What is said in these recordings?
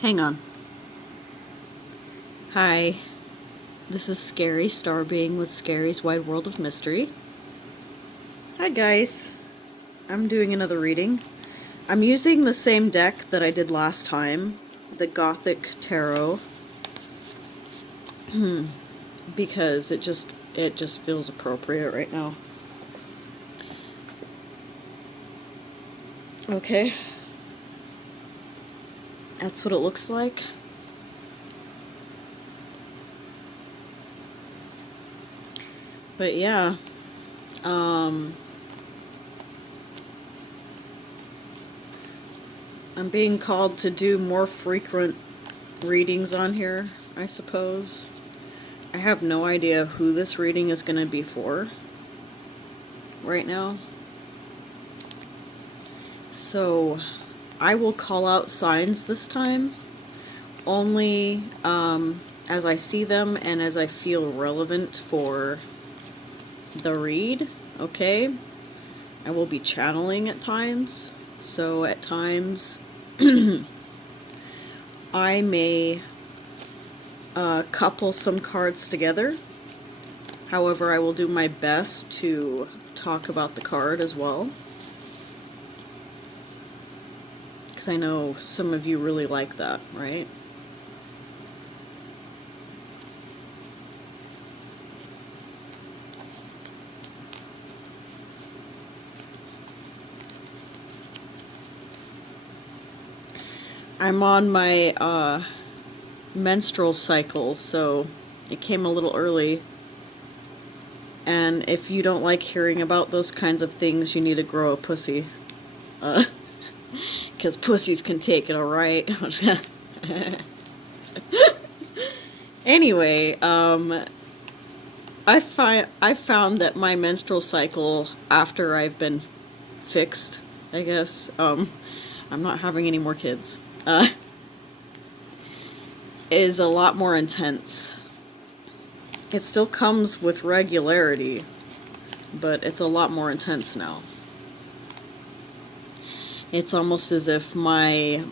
Hang on. Hi, this is Scary Starbeing with Scary's Wide World of Mystery. Hi guys, I'm doing another reading. I'm using the same deck that I did last time, the Gothic Tarot, because it just feels appropriate right now. Okay. That's what it looks like. But yeah, I'm being called to do more frequent readings on here, I suppose. I have no idea who this reading is going to be for right now. So I will call out signs this time only as I see them and as I feel relevant for the read, okay? I will be channeling at times, so at times I may couple some cards together. However, I will do my best to talk about the card as well, because I know some of you really like that, right? I'm on my menstrual cycle, so it came a little early. And if you don't like hearing about those kinds of things, you need to grow a pussy. Because pussies can take it, alright? Anyway, I found that my menstrual cycle, after I've been fixed, I guess, I'm not having any more kids, is a lot more intense. It still comes with regularity, but it's a lot more intense now. It's almost as if my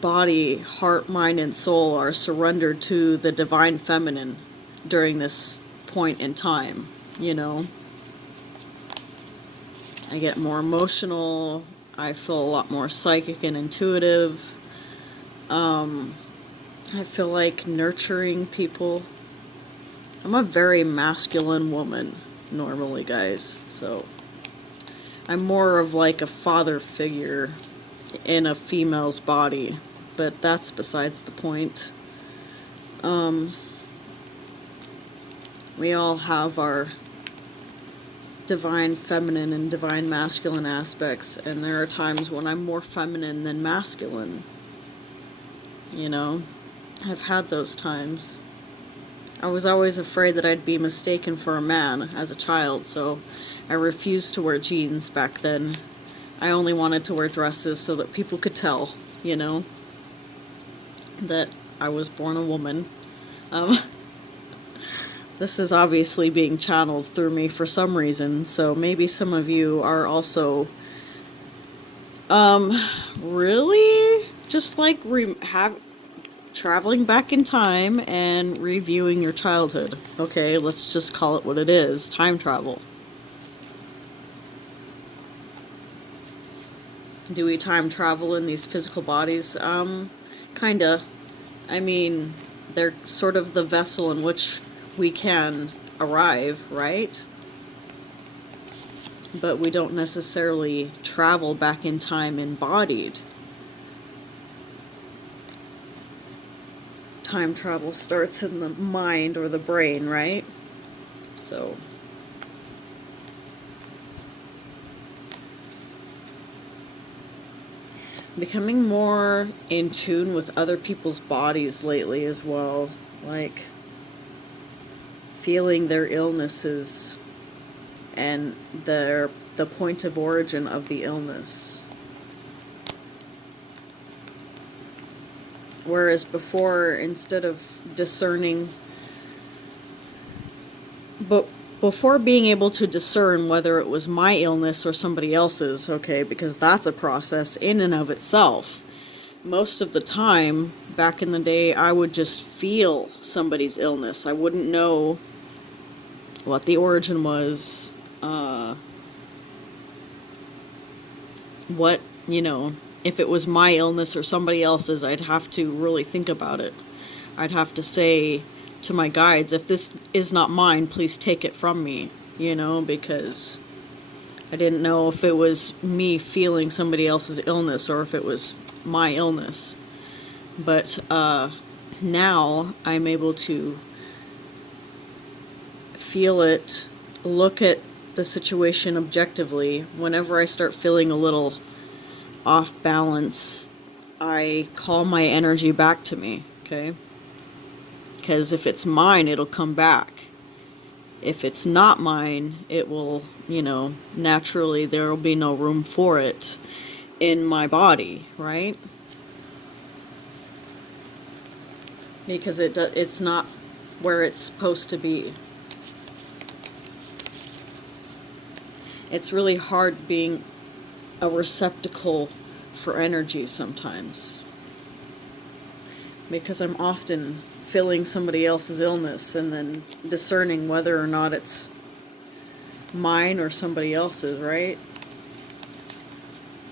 body, heart, mind, and soul are surrendered to the divine feminine during this point in time, you know? I get more emotional, I feel a lot more psychic and intuitive. I feel like nurturing people. I'm a very masculine woman, normally, guys, so I'm more of like a father figure in a female's body, but that's besides the point. We all have our divine feminine and divine masculine aspects, and there are times when I'm more feminine than masculine. You know, I've had those times. I was always afraid that I'd be mistaken for a man as a child, so I refused to wear jeans back then. I only wanted to wear dresses so that people could tell, you know, that I was born a woman. This is obviously being channeled through me for some reason, so maybe some of you are also, really just like traveling back in time and reviewing your childhood. Okay, let's just call it what it is, time travel. Do we time travel in these physical bodies? Kinda. I mean, they're sort of the vessel in which we can arrive, right? But we don't necessarily travel back in time embodied. Time travel starts in the mind or the brain, right? So becoming more in tune with other people's bodies lately as well, like feeling their illnesses and the point of origin of the illness. Whereas before, instead of discerning, but before being able to discern whether it was my illness or somebody else's, okay, because that's a process in and of itself, most of the time, back in the day, I would just feel somebody's illness. I wouldn't know what the origin was, what, if it was my illness or somebody else's. I'd have to really think about it. I'd have to say to my guides, if this is not mine, please take it from me, because I didn't know if it was me feeling somebody else's illness or if it was my illness. But now I'm able to feel it, look at the situation objectively. Whenever I start feeling a little off balance, I call my energy back to me, okay? Because if it's mine, it'll come back. If it's not mine, it will, naturally there will be no room for it in my body, right? Because it's not where it's supposed to be. It's really hard being a receptacle for energy sometimes, because I'm often feeling somebody else's illness and then discerning whether or not it's mine or somebody else's, right?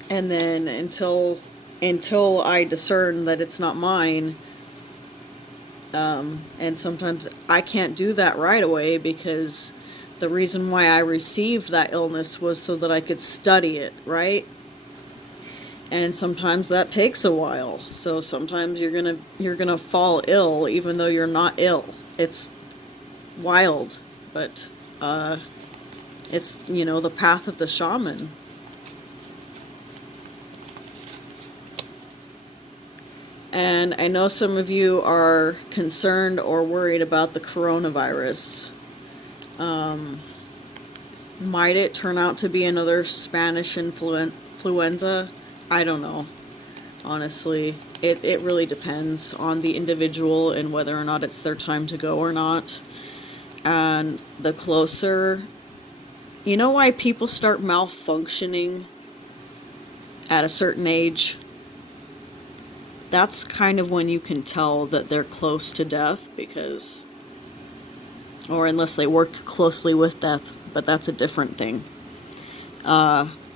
And then until I discern that it's not mine, and sometimes I can't do that right away, because the reason why I received that illness was so that I could study it, right? And sometimes that takes a while. So sometimes you're gonna fall ill even though you're not ill. It's wild, but it's the path of the shaman. And I know some of you are concerned or worried about the coronavirus. Might it turn out to be another Spanish influenza? I don't know. Honestly, it really depends on the individual and whether or not it's their time to go or not. And the closer, why people start malfunctioning at a certain age? That's kind of when you can tell that they're close to death, because, or unless they work closely with death, but that's a different thing.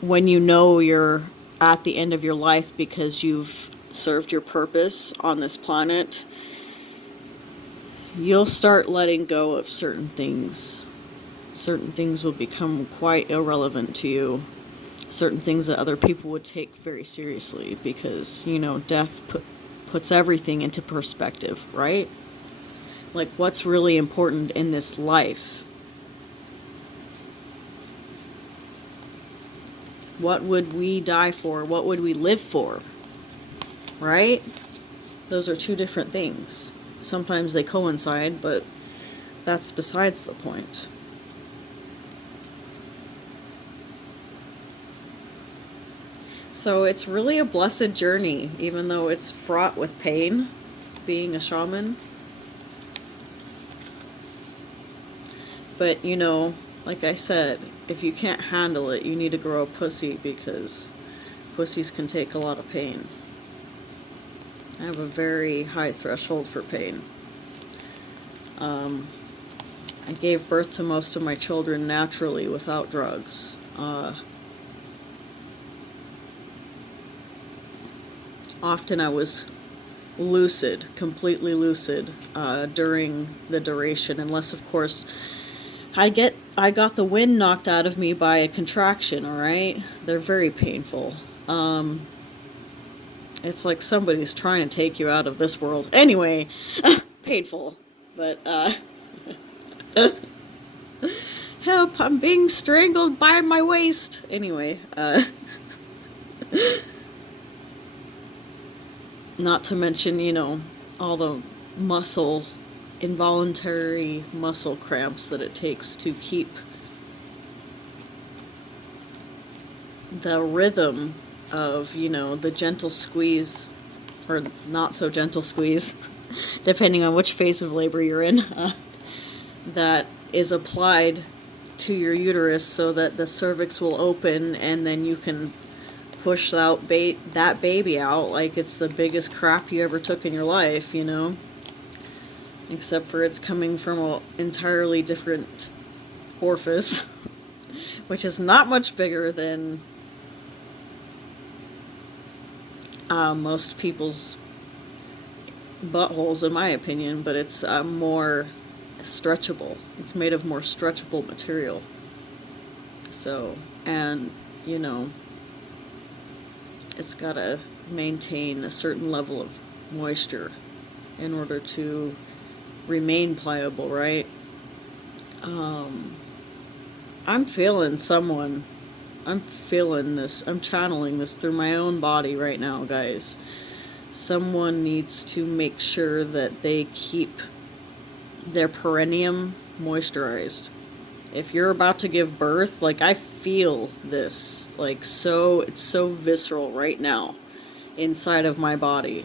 When you're at the end of your life because you've served your purpose on this planet, you'll start letting go of certain things. Certain things will become quite irrelevant to you. Certain things that other people would take very seriously, because, death puts everything into perspective, right? Like, what's really important in this life? What would we die for? What would we live for? Right? Those are two different things. Sometimes they coincide, but that's besides the point. So it's really a blessed journey, even though it's fraught with pain, being a shaman. But, like I said, if you can't handle it, you need to grow a pussy, because pussies can take a lot of pain. I have a very high threshold for pain. I gave birth to most of my children naturally without drugs. Often I was lucid, completely lucid, during the duration, unless, of course, I got the wind knocked out of me by a contraction, alright? They're very painful. It's like somebody's trying to take you out of this world. Anyway, painful. But, help, I'm being strangled by my waist. Anyway, not to mention, all the involuntary muscle cramps that it takes to keep the rhythm of, the gentle squeeze, or not so gentle squeeze, depending on which phase of labor you're in, that is applied to your uterus so that the cervix will open, and then you can push that baby out like it's the biggest crap you ever took in your life, you know? Except for it's coming from an entirely different orifice, which is not much bigger than most people's buttholes, in my opinion, but it's more stretchable. It's made of more stretchable material. So, and, you know, it's got to maintain a certain level of moisture in order to remain pliable, right? I'm feeling someone. I'm feeling this. I'm channeling this through my own body right now, guys. Someone needs to make sure that they keep their perineum moisturized. If you're about to give birth, like I feel this, like so, it's so visceral right now inside of my body.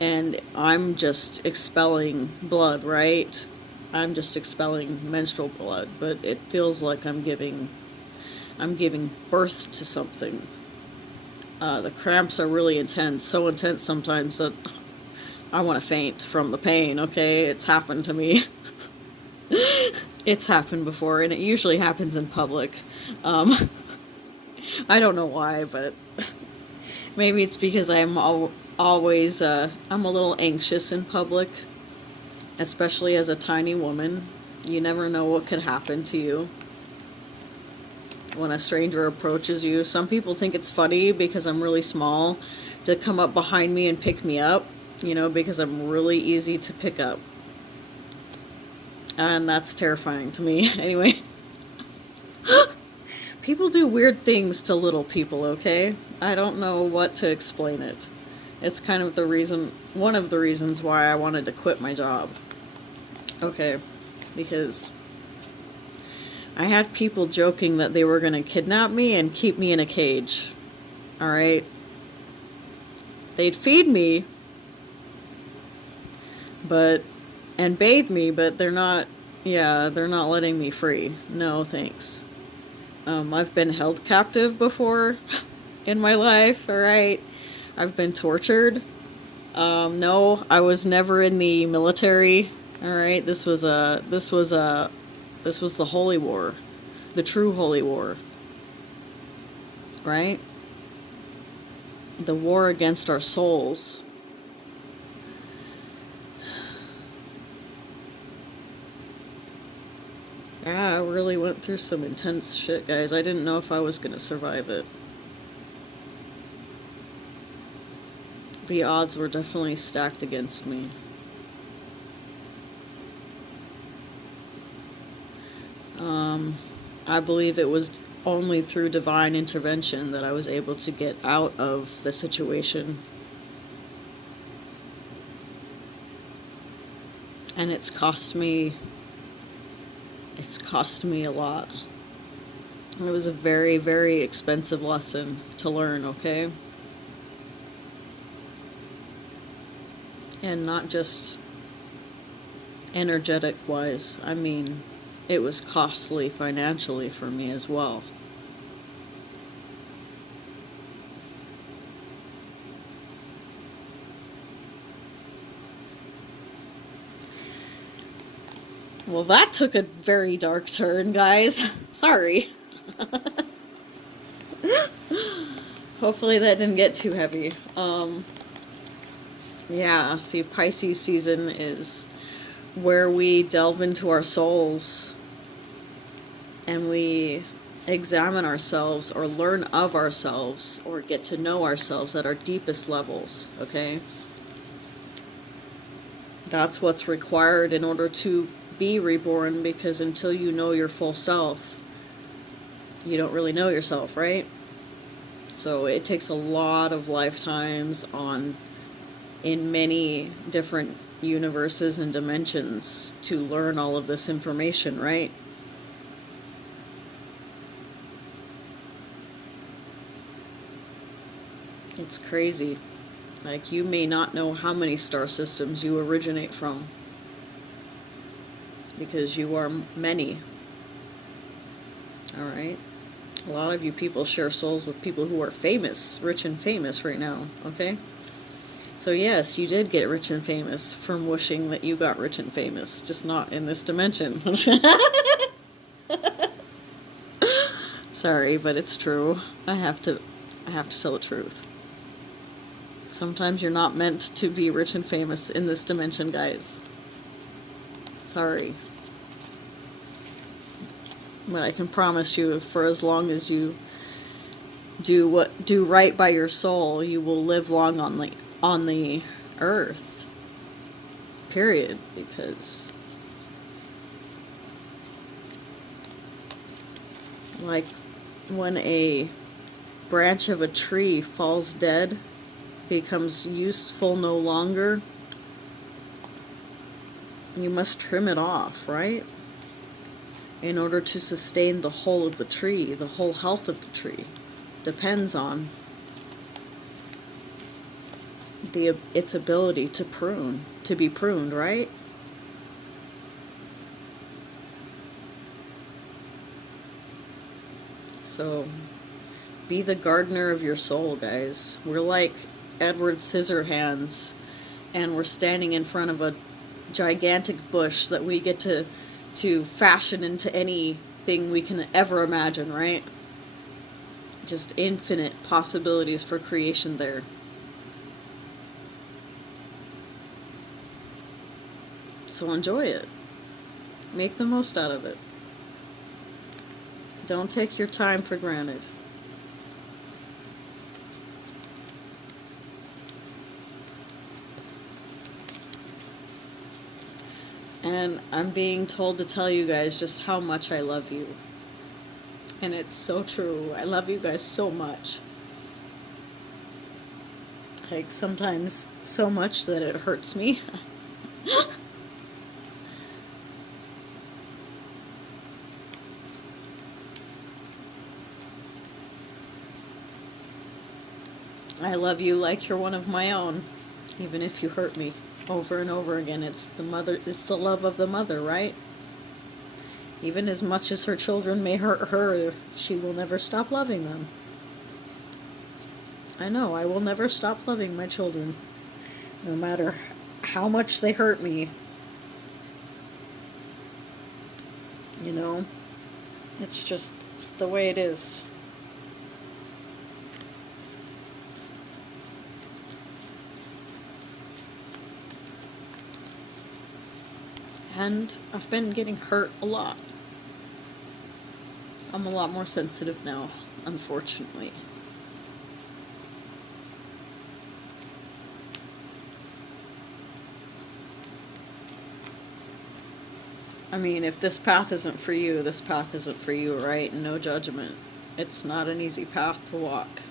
And I'm just expelling blood, right? I'm just expelling menstrual blood, but it feels like I'm giving birth to something. The cramps are really intense, so intense sometimes that I want to faint from the pain, okay? It's happened to me. It's happened before, and it usually happens in public. I don't know why, but maybe it's because I'm always, I'm a little anxious in public, especially as a tiny woman. You never know what could happen to you when a stranger approaches you. Some people think it's funny because I'm really small to come up behind me and pick me up, you know, because I'm really easy to pick up. And that's terrifying to me. Anyway, people do weird things to little people, okay? I don't know what to explain it. It's kind of one of the reasons why I wanted to quit my job. Okay, because I had people joking that they were going to kidnap me and keep me in a cage. Alright? They'd feed me, and bathe me, but they're not letting me free. No, thanks. I've been held captive before in my life, alright? I've been tortured. No, I was never in the military, alright? This was the Holy War. The true Holy War. Right? The war against our souls. Yeah, I really went through some intense shit, guys. I didn't know if I was gonna survive it. The odds were definitely stacked against me. I believe it was only through divine intervention that I was able to get out of the situation. And it's cost me a lot. It was a very, very expensive lesson to learn, okay? And not just energetic wise. I mean, it was costly financially for me as well. Well, that took a very dark turn, guys. Sorry. Hopefully that didn't get too heavy. Yeah, see, Pisces season is where we delve into our souls and we examine ourselves or learn of ourselves or get to know ourselves at our deepest levels, okay? That's what's required in order to be reborn, because until you know your full self, you don't really know yourself, right? So it takes a lot of lifetimes in many different universes and dimensions to learn all of this information, right? It's crazy. Like, you may not know how many star systems you originate from, because you are many. Alright? A lot of you people share souls with people who are famous, rich and famous right now, okay? So yes, you did get rich and famous from wishing that you got rich and famous, just not in this dimension. Sorry, but it's true. I have to tell the truth. Sometimes you're not meant to be rich and famous in this dimension, guys. Sorry. But I can promise you, for as long as you do right by your soul, you will live long on the earth. Period. Because like when a branch of a tree falls dead, becomes useful no longer, you must trim it off, right? In order to sustain the whole of the tree, the whole health of the tree depends on its ability to be pruned, right? So be the gardener of your soul, guys. We're like Edward Scissorhands, and we're standing in front of a gigantic bush that we get to fashion into anything we can ever imagine, right? Just infinite possibilities for creation there. So enjoy it. Make the most out of it. Don't take your time for granted. And I'm being told to tell you guys just how much I love you. And it's so true. I love you guys so much. Like, sometimes so much that it hurts me. I love you like you're one of my own, even if you hurt me over and over again. It's the love of the mother, right? Even as much as her children may hurt her, she will never stop loving them. I know, I will never stop loving my children, no matter how much they hurt me. You know, it's just the way it is. And I've been getting hurt a lot. I'm a lot more sensitive now, unfortunately. I mean, if this path isn't for you, this path isn't for you, right? No judgment. It's not an easy path to walk.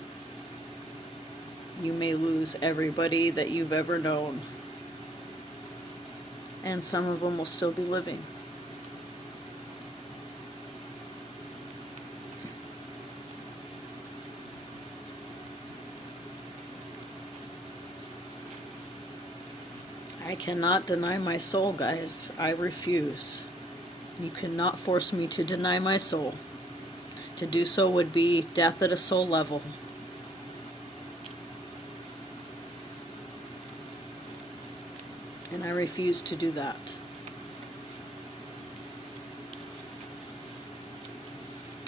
You may lose everybody that you've ever known. And some of them will still be living. I cannot deny my soul, guys. I refuse. You cannot force me to deny my soul. To do so would be death at a soul level. And I refuse to do that.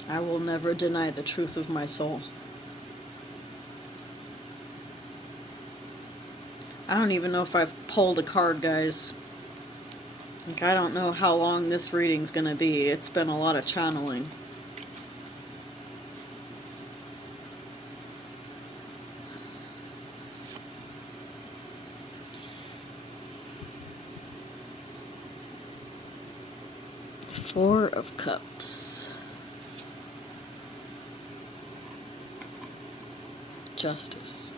I will never deny the truth of my soul. I don't even know if I've pulled a card, guys. Like, I don't know how long this reading's gonna be. It's been a lot of channeling. Four of Cups. Justice.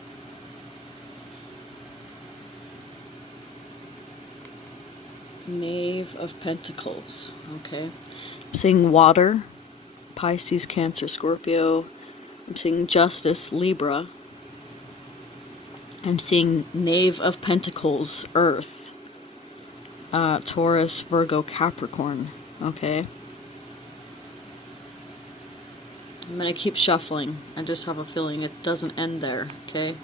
Knave of Pentacles. Okay. I'm seeing water. Pisces, Cancer, Scorpio. I'm seeing Justice, Libra. I'm seeing Knave of Pentacles, Earth. Taurus, Virgo, Capricorn. Okay. I'm going to keep shuffling. I just have a feeling it doesn't end there, okay?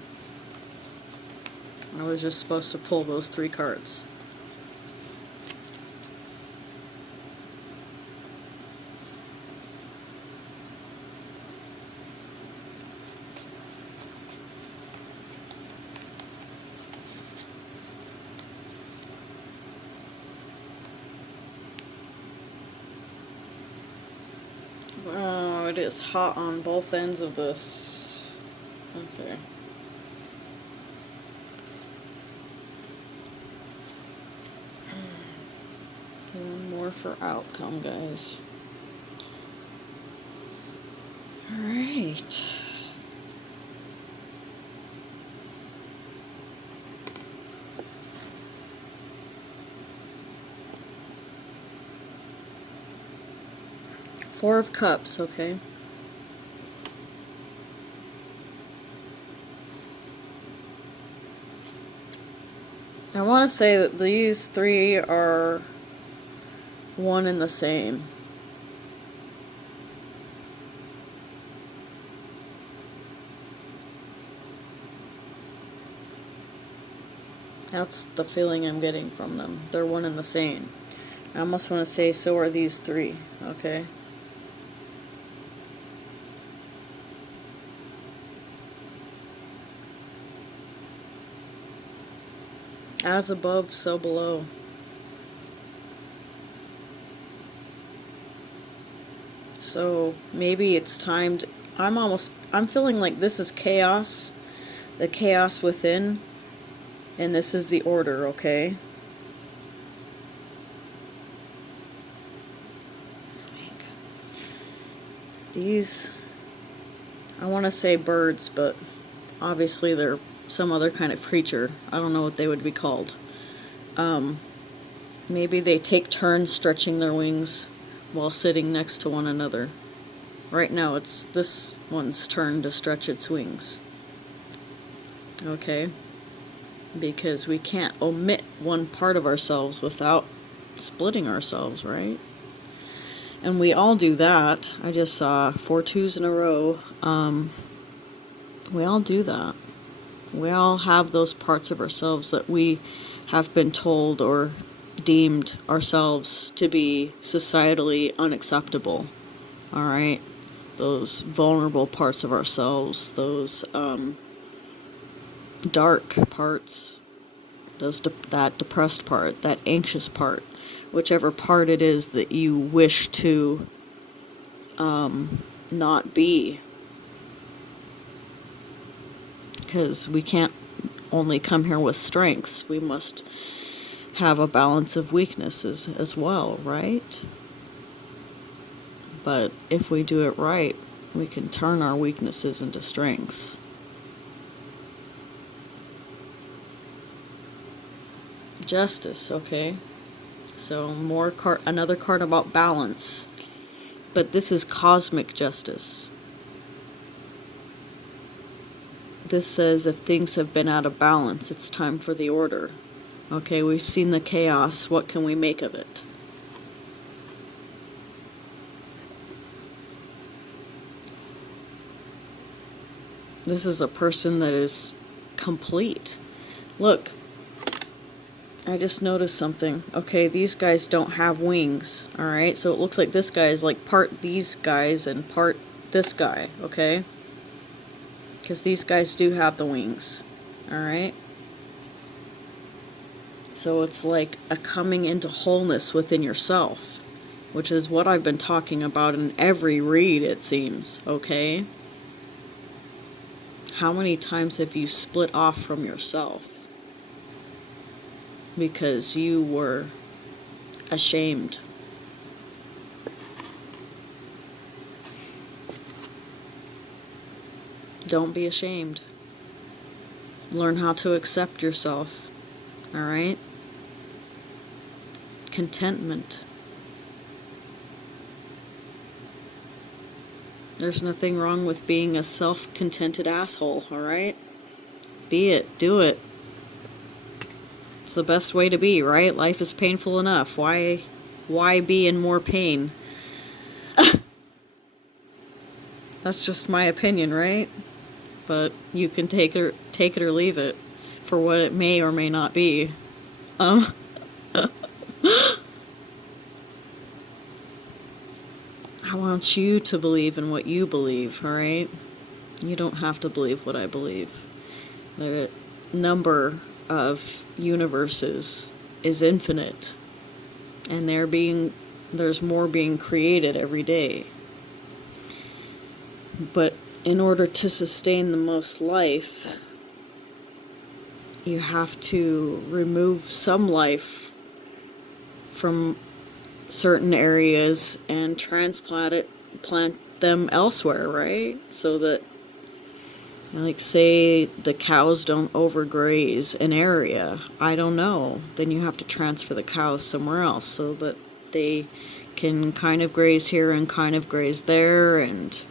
I was just supposed to pull those 3 cards. Oh, it is hot on both ends of this. Okay. One more for outcome, guys. Alright. Four of Cups, okay. I want to say that these 3 are one and the same. That's the feeling I'm getting from them. They're one and the same. I almost want to say so are these 3, okay? As above, so below. So maybe it's time to, I'm feeling like this is chaos, the chaos within, and this is the order, okay? These, I want to say birds, but obviously they're some other kind of creature. I don't know what they would be called. Maybe they take turns stretching their wings while sitting next to one another. Right now it's this one's turn to stretch its wings. Okay? Because we can't omit one part of ourselves without splitting ourselves, right? And we all do that. I just saw 4 2s in a row. We all do that. We all have those parts of ourselves that we have been told or deemed ourselves to be societally unacceptable. All right? Those vulnerable parts of ourselves, those dark parts, that depressed part, that anxious part, whichever part it is that you wish to not be. Because we can't only come here with strengths, we must have a balance of weaknesses as well, right? But if we do it right, we can turn our weaknesses into strengths. Justice, okay? So another card about balance. But this is cosmic justice. This says if things have been out of balance, it's time for the order. Okay, we've seen the chaos. What can we make of it? This is a person that is complete. Look, I just noticed something. Okay, these guys don't have wings, alright? So it looks like this guy is like part these guys and part this guy, okay? Because these guys do have the wings, alright? So it's like a coming into wholeness within yourself, which is what I've been talking about in every read, it seems, okay? How many times have you split off from yourself because you were ashamed? Don't be ashamed. Learn how to accept yourself, all right? Contentment. There's nothing wrong with being a self-contented asshole, alright? Be it. Do it. It's the best way to be, right? Life is painful enough. Why be in more pain? That's just my opinion, right? But you can take it or leave it for what it may or may not be. Um, I want you to believe in what you believe, alright? You don't have to believe what I believe. The number of universes is infinite, and there's more being created every day. But in order to sustain the most life, you have to remove some life from certain areas and plant them elsewhere, right? So that, like, say the cows don't overgraze an area, I don't know, then you have to transfer the cows somewhere else so that they can kind of graze here and kind of graze there, and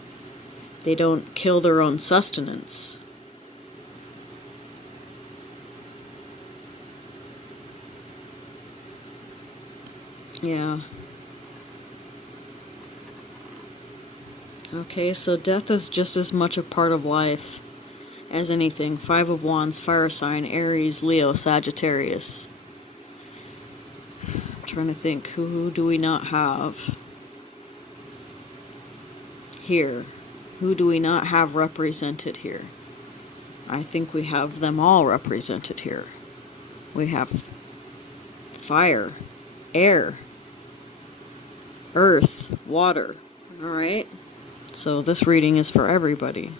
they don't kill their own sustenance. Yeah. Okay, so death is just as much a part of life as anything. 5 of Wands, fire sign, Aries, Leo, Sagittarius. I'm trying to think, who do we not have here? Who do we not have represented here? I think we have them all represented here. We have fire, air, earth, water. Alright? So this reading is for everybody.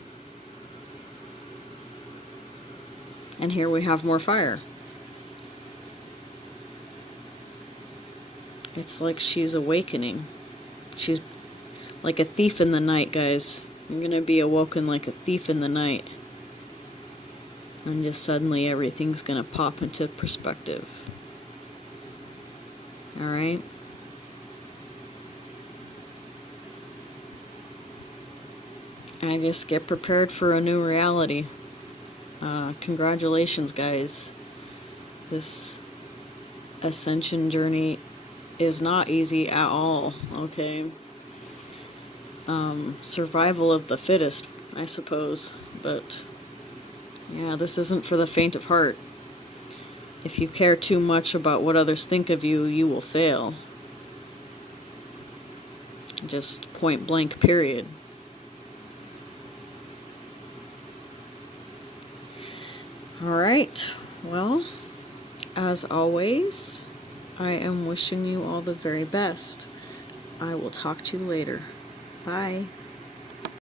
And here we have more fire. It's like she's awakening. She's like a thief in the night, guys. You're gonna be awoken like a thief in the night. And just suddenly everything's gonna pop into perspective. Alright? I guess get prepared for a new reality. Congratulations, guys. This ascension journey is not easy at all, okay? Survival of the fittest, I suppose. But, yeah, this isn't for the faint of heart. If you care too much about what others think of you, you will fail. Just point blank, period. Alright, well, as always, I am wishing you all the very best. I will talk to you later. Bye.